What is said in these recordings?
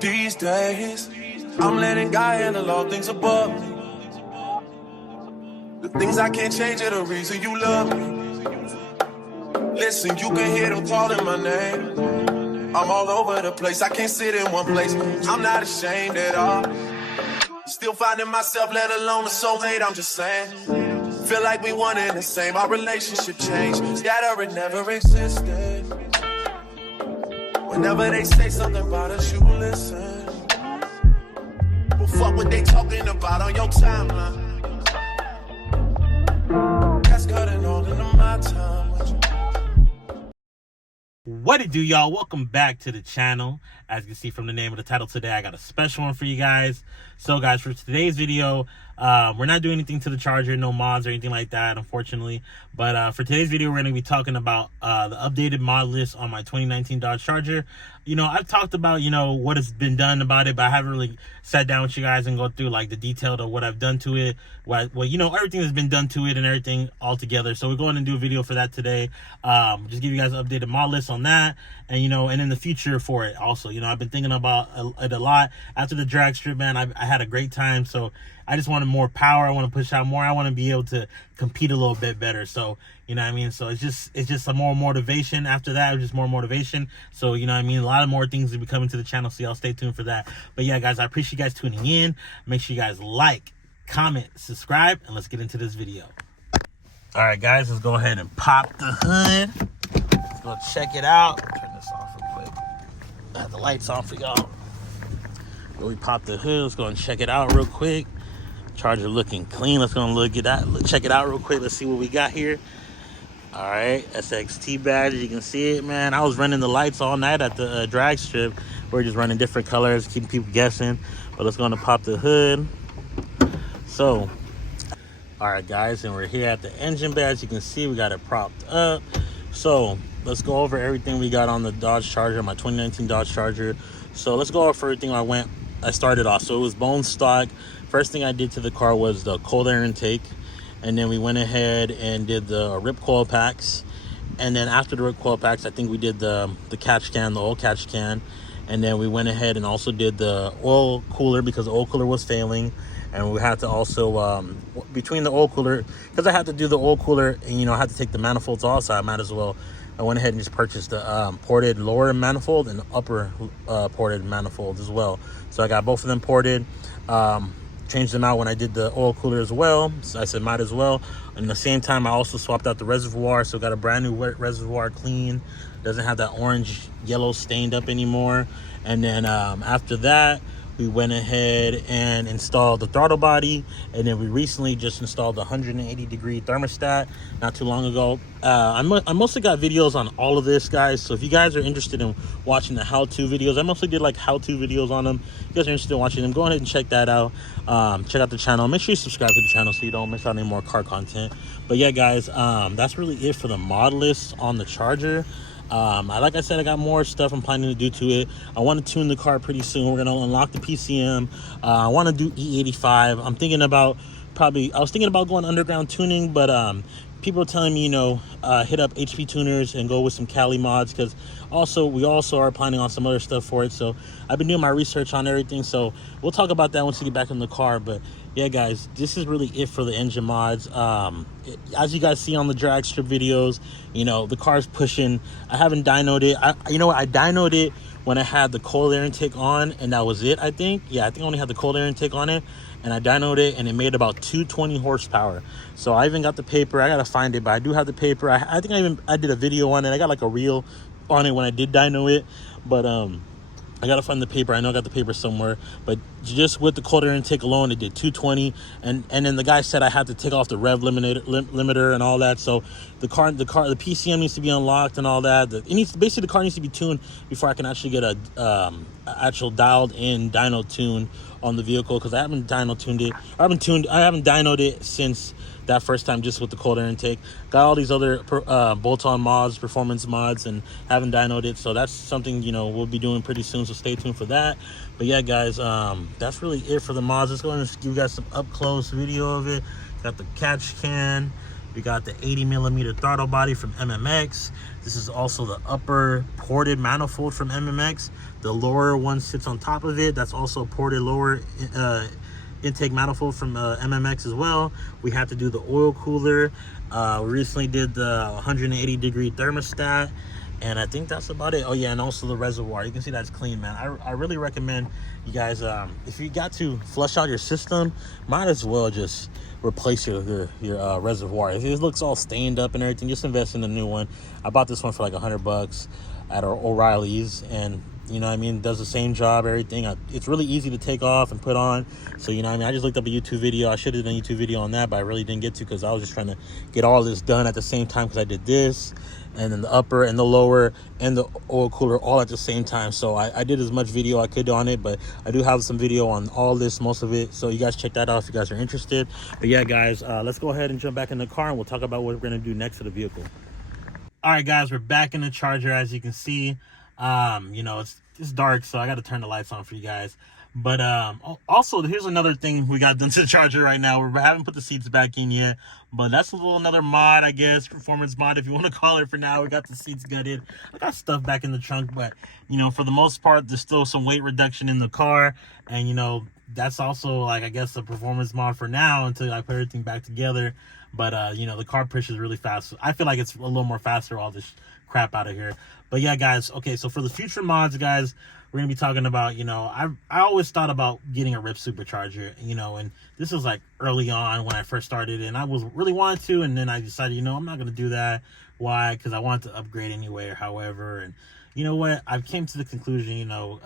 These days, I'm letting God handle all things above me. The things I can't change are the reason you love me. Listen, you can hear them calling my name. I'm all over the place, I can't sit in one place. I'm not ashamed at all. Still finding myself, let alone a soulmate, I'm just saying. Feel like we one and the same, our relationship changed. Scatter it never existed. Whenever they say something about us, you listen. Well, fuck what they talking about on your timeline. That's cutting all into my time with you. What it do, y'all? Welcome back to the channel. As you can see from the name of the title today, I got a special one for you guys. So guys, for today's video, we're not doing anything to the Charger, no mods or anything like that, unfortunately. But for today's video, we're going to be talking about the updated mod list on my 2019 Dodge Charger. You know, I've talked about, you know, what has been done about it, but I haven't really sat down with you guys and go through like the detail of what I've done to it. Well, you know, everything that's been done to it and everything all together. So we're going to do a video for that today. Just give you guys an updated mod list on that, and you know, and in the future for it also. You know, I've been thinking about it a lot after the drag strip, man. I had a great time, so I just wanted more power. I want to push out more. I want to be able to compete a little bit better. So, you know what I mean? So it's just some more motivation after that. Just more motivation. So, you know what I mean? A lot of more things will be coming to the channel, so y'all stay tuned for that. But yeah, guys, I appreciate you guys tuning in. Make sure you guys like, comment, subscribe, and let's get into this video. All right, guys, let's go ahead and pop the hood. Let's go check it out. Turn this off real quick. I have the lights on for y'all. We pop the hood. Let's go and check it out real quick. Charger looking clean. Let's go and look at that. Check it out real quick. Let's see what we got here. All right, SXT badge. You can see it, man. I was running the lights all night at the drag strip. We're just running different colors, keeping people guessing. But let's go and pop the hood. So, all right, guys, and we're here at the engine bay. As you can see, we got it propped up. So let's go over everything we got on the Dodge Charger, my 2019 Dodge Charger. So let's go over everything I started off. So it was bone stock. First thing I did to the car was the cold air intake, and then we went ahead and did the rip coil packs. And then after the rip coil packs, I think we did the catch can, the oil catch can. And then we went ahead and also did the oil cooler because the oil cooler was failing. And we had to also, between the oil cooler, because I had to do the oil cooler and, you know, I had to take the manifolds off, so I might as well. I went ahead and just purchased the ported lower manifold and upper ported manifold as well. So I got both of them ported. Changed them out when I did the oil cooler as well. So I said might as well. And at the same time, I also swapped out the reservoir. So got a brand new reservoir, clean. Doesn't have that orange yellow stained up anymore. And then after that, we went ahead and installed the throttle body, and then we recently just installed the 180-degree thermostat not too long ago. I mostly got videos on all of this, guys, so if you guys are interested in watching the how-to videos, I mostly did like how-to videos on them. If you guys are interested in watching them, go ahead and check that out. Check out the channel. Make sure you subscribe to the channel so you don't miss out any more car content. But yeah, guys, that's really it for the mod list on the Charger. Like I said, I got more stuff I'm planning to do to it. I want to tune the car pretty soon. We're going to unlock the PCM. I want to do E85. I'm thinking about I was thinking about going underground tuning, but people are telling me, you know, hit up HP tuners and go with some Cali mods, because we also are planning on some other stuff for it. So I've been doing my research on everything, so we'll talk about that once we get back in the car. But yeah, guys, this is really it for the engine mods. As you guys see on the drag strip videos, you know, the car's pushing. I haven't dynoed it. You know what, I dynoed it when I had the cold air intake on, and that was it, I think. Yeah, I think I only had the cold air intake on it, and I dynoed it, and it made about 220 horsepower. So I even got the paper. I gotta find it, but I do have the paper. I think I did a video on it. I got like a reel on it when I did dyno it, but I gotta find the paper. I know I got the paper somewhere, but just with the cold air intake alone, it did 220. And then the guy said I had to take off the rev limiter and all that. So the PCM needs to be unlocked and all that. Basically the car needs to be tuned before I can actually get a actual dialed in dyno tune on the vehicle, because I haven't dyno tuned it. I haven't dynoed it since that first time, just with the cold air intake. Got all these other bolt-on mods, performance mods, and haven't dynoed it. So that's something, you know, we'll be doing pretty soon, so stay tuned for that. But yeah, guys, that's really it for the mods. Let's go and give you guys some up-close video of it. Got the catch can, We got the 80mm throttle body from MMX. This is also the upper ported manifold from MMX. The lower one sits on top of it. That's also a ported lower intake manifold from MMX as well. We had to do the oil cooler. We recently did the 180-degree thermostat. And I think that's about it. Oh yeah, and also the reservoir. You can see that's clean, man. I really recommend you guys, if you got to flush out your system, might as well just replace your reservoir. If it looks all stained up and everything, just invest in a new one. I bought this one for like $100 at O'Reilly's, and you know what I mean, does the same job, everything. It's really easy to take off and put on. So you know what I mean, I just looked up a YouTube video. I should have done a YouTube video on that, but I really didn't get to, because I was just trying to get all this done at the same time, because I did this and then the upper and the lower and the oil cooler all at the same time. So I did as much video I could on it, but I do have some video on all this, most of it, so you guys check that out if you guys are interested. But yeah guys, let's go ahead and jump back in the car and we'll talk about what we're going to do next to the vehicle. All right guys, we're back in the Charger. As you can see, you know, it's dark, so I got to turn the lights on for you guys. But also, here's another thing we got done to the Charger right now. We haven't put the seats back in yet, but that's another mod, I guess, performance mod if you want to call it. For now, we got the seats gutted. I got stuff back in the trunk, but you know, for the most part, there's still some weight reduction in the car, and you know, that's also like, I guess, a performance mod for now until I put everything back together. But you know, the car pushes really fast. I feel like it's a little more faster, all this crap out of here. But yeah guys, okay, so for the future mods, guys, we're gonna be talking about, you know, I always thought about getting a RIP supercharger, you know, and this was like early on when I first started, and I was really wanted to, and then I decided, you know, I'm not gonna do that. Why? Because I wanted to upgrade anyway, or however. And you know what, I came to the conclusion, you know,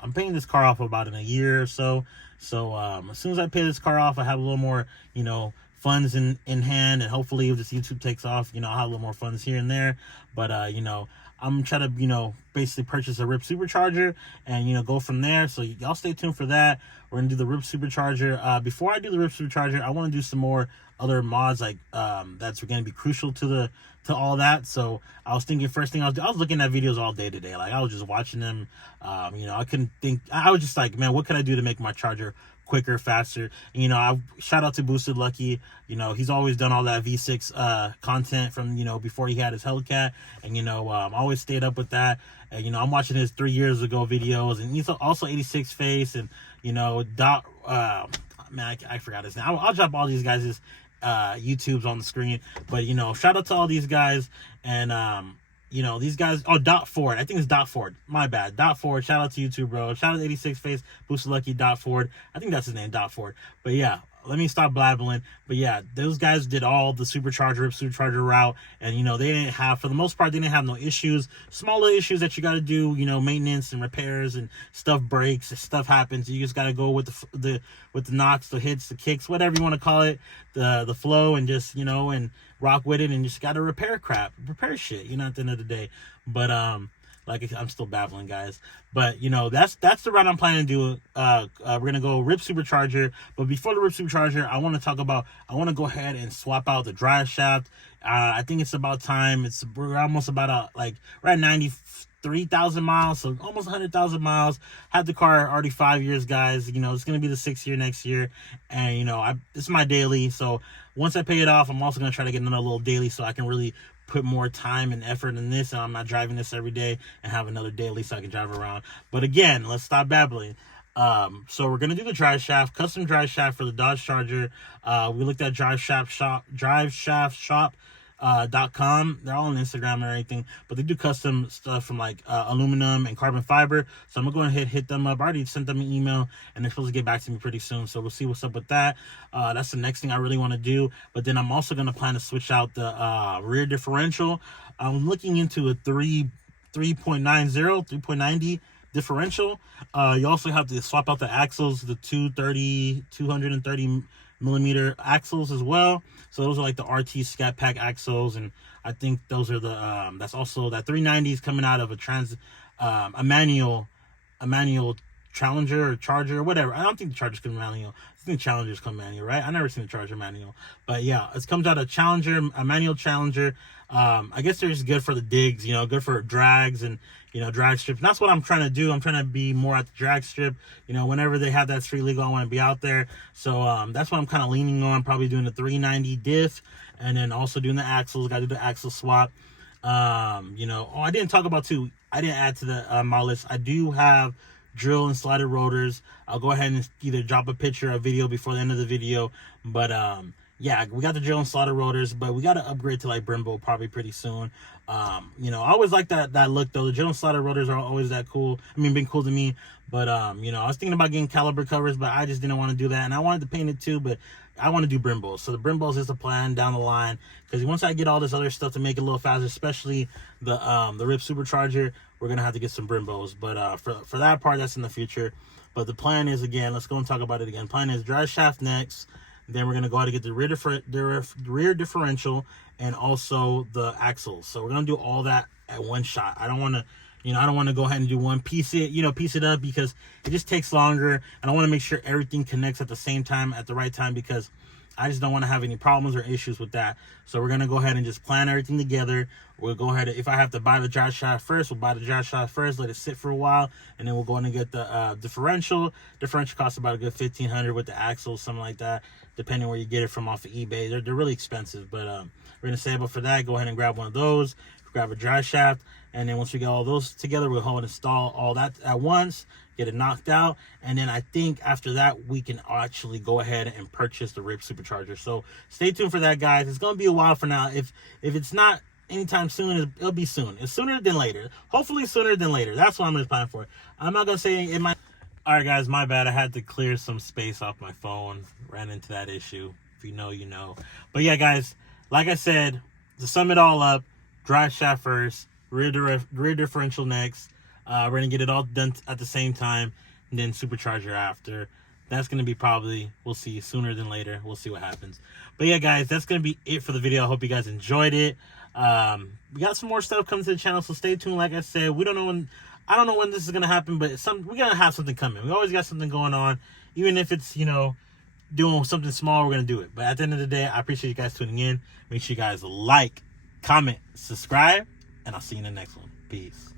I'm paying this car off about in a year or so. So as soon as I pay this car off, I have a little more, you know, funds in hand, and hopefully if this YouTube takes off, you know, I'll have a little more funds here and there. But you know, I'm trying to, you know, basically purchase a RIP supercharger and, you know, go from there. So y'all stay tuned for that. We're gonna do the RIP supercharger. Before I do the RIP supercharger, I want to do some more other mods, like that's going to be crucial to all that. So I was thinking, first thing I was looking at videos all day today. Like I was just watching them. You know, I couldn't think. I was just like, man, what could I do to make my charger quicker, faster? And, you know, I shout out to Boosted Lucky. You know, he's always done all that V6 content from, you know, before he had his Hellcat, and you know, always stayed up with that. And you know, I'm watching his 3 years ago videos, and he's also 86 Face, and you know, man, I forgot his name. I'll drop all these guys' YouTubes on the screen. But you know, shout out to all these guys. And you know, these guys, oh, Dot Ford, I think it's Dot Ford, my bad, Dot Ford, shout out to you too, bro. Shout out to 86 Face, Boosted Lucky, Dot Ford, I think that's his name, Dot Ford. But yeah, let me stop blabbling. But yeah, those guys did all the supercharger route, and you know, they didn't have, for the most part, they didn't have no issues. Smaller issues that you got to do, you know, maintenance and repairs, and stuff breaks, stuff happens. You just got to go with the knocks, the hits, the kicks, whatever you want to call it, the flow, and just, you know, and rock with it, and just got to repair shit, you know, at the end of the day. But like, I'm still babbling, guys. But you know, that's the route I'm planning to do. We're gonna go RIP supercharger. But before the RIP supercharger, I want to go ahead and swap out the drive shaft. I think it's about time. We're almost about we're at 93,000 miles, so almost 100,000 miles. Had the car already 5 years, guys. You know, it's gonna be the 6th year next year, and you know, it's my daily. So once I pay it off, I'm also gonna try to get another little daily, so I can really put more time and effort in this, and I'm not driving this every day, and have another daily so I can drive around. But again, let's stop babbling. So we're gonna do the drive shaft, custom drive shaft for the Dodge Charger. We looked at driveshaftshop.com. They're all on Instagram and everything, but they do custom stuff from like aluminum and carbon fiber. So I'm gonna go ahead, hit them up. I already sent them an email, and they're supposed to get back to me pretty soon. So we'll see what's up with that. That's the next thing I really want to do. But then I'm also gonna plan to switch out the rear differential. I'm looking into a 3.90 differential. You also have to swap out the axles, the 230 millimeter axles as well. So those are like the RT Scat Pack axles, and I think those are the that's also that 390 is coming out of a manual Challenger or Charger or whatever. I don't think the Charger's coming manual. I think Challenger's come manual, right? I never seen the Charger manual, but yeah, it comes out of Challenger, a manual Challenger. I guess they're just good for the digs, you know, good for drags, and drag strips. And that's what I'm trying to do. I'm trying to be more at the drag strip. Whenever they have that street legal, I want to be out there. So that's what I'm kind of leaning on. Probably doing the 390 diff, and then also doing the axles. Got to do the axle swap. I didn't talk about too. I didn't add to the my list. I do have drill and slotted rotors. I'll go ahead and either drop a picture or a video before the end of the video. But yeah, we got the drill and slotted rotors, but we got to upgrade to like Brembo probably pretty soon. I always like that look though. The drill and slotted rotors are always that cool. I mean, been cool to me. But I was thinking about getting caliber covers, but I just didn't want to do that, and I wanted to paint it too, but I want to do Brembos. So the Brembos is the plan down the line, because once I get all this other stuff to make it a little faster, especially the RIP supercharger, we're gonna have to get some Brembos. But for that part, that's in the future. But the plan is, again, let's go and talk about it again. Plan is drive shaft next, then we're gonna go ahead and get the rear differential and also the axles. So we're gonna do all that at one shot. I don't want to go ahead and do one piece it up, because it just takes longer, and I want to make sure everything connects at the same time, at the right time, because I just don't want to have any problems or issues with that. So we're going to go ahead and just plan everything together. We'll go ahead, if I have to buy the drive shaft first, we'll buy the drive shaft first, let it sit for a while, and then we'll go in and get the differential. Differential costs about a good $1,500 with the axles, something like that, depending where you get it from off of eBay. They're really expensive, but we're going to save up for that. Go ahead and grab one of those, grab a drive shaft, and then once we get all those together, we'll go and install all that at once, get it knocked out, and then I think after that, we can actually go ahead and purchase the RIP supercharger. So stay tuned for that, guys. It's going to be a while for now. If it's not anytime soon, it'll be soon. It's sooner than later. Hopefully sooner than later. That's what I'm going to plan for. I'm not going to say it might. All right, guys, my bad. I had to clear some space off my phone. Ran into that issue. If you know, you know. But yeah, guys, like I said, to sum it all up, drive shaft first, rear differential next. We're going to get it all done at the same time, and then supercharger after. That's going to be probably, we'll see, sooner than later. We'll see what happens. But yeah, guys, that's going to be it for the video. I hope you guys enjoyed it. We got some more stuff coming to the channel, so stay tuned. Like I said, I don't know when this is going to happen, but we're going to have something coming. We always got something going on. Even if it's, doing something small, we're going to do it. But at the end of the day, I appreciate you guys tuning in. Make sure you guys like, comment, subscribe, and I'll see you in the next one. Peace.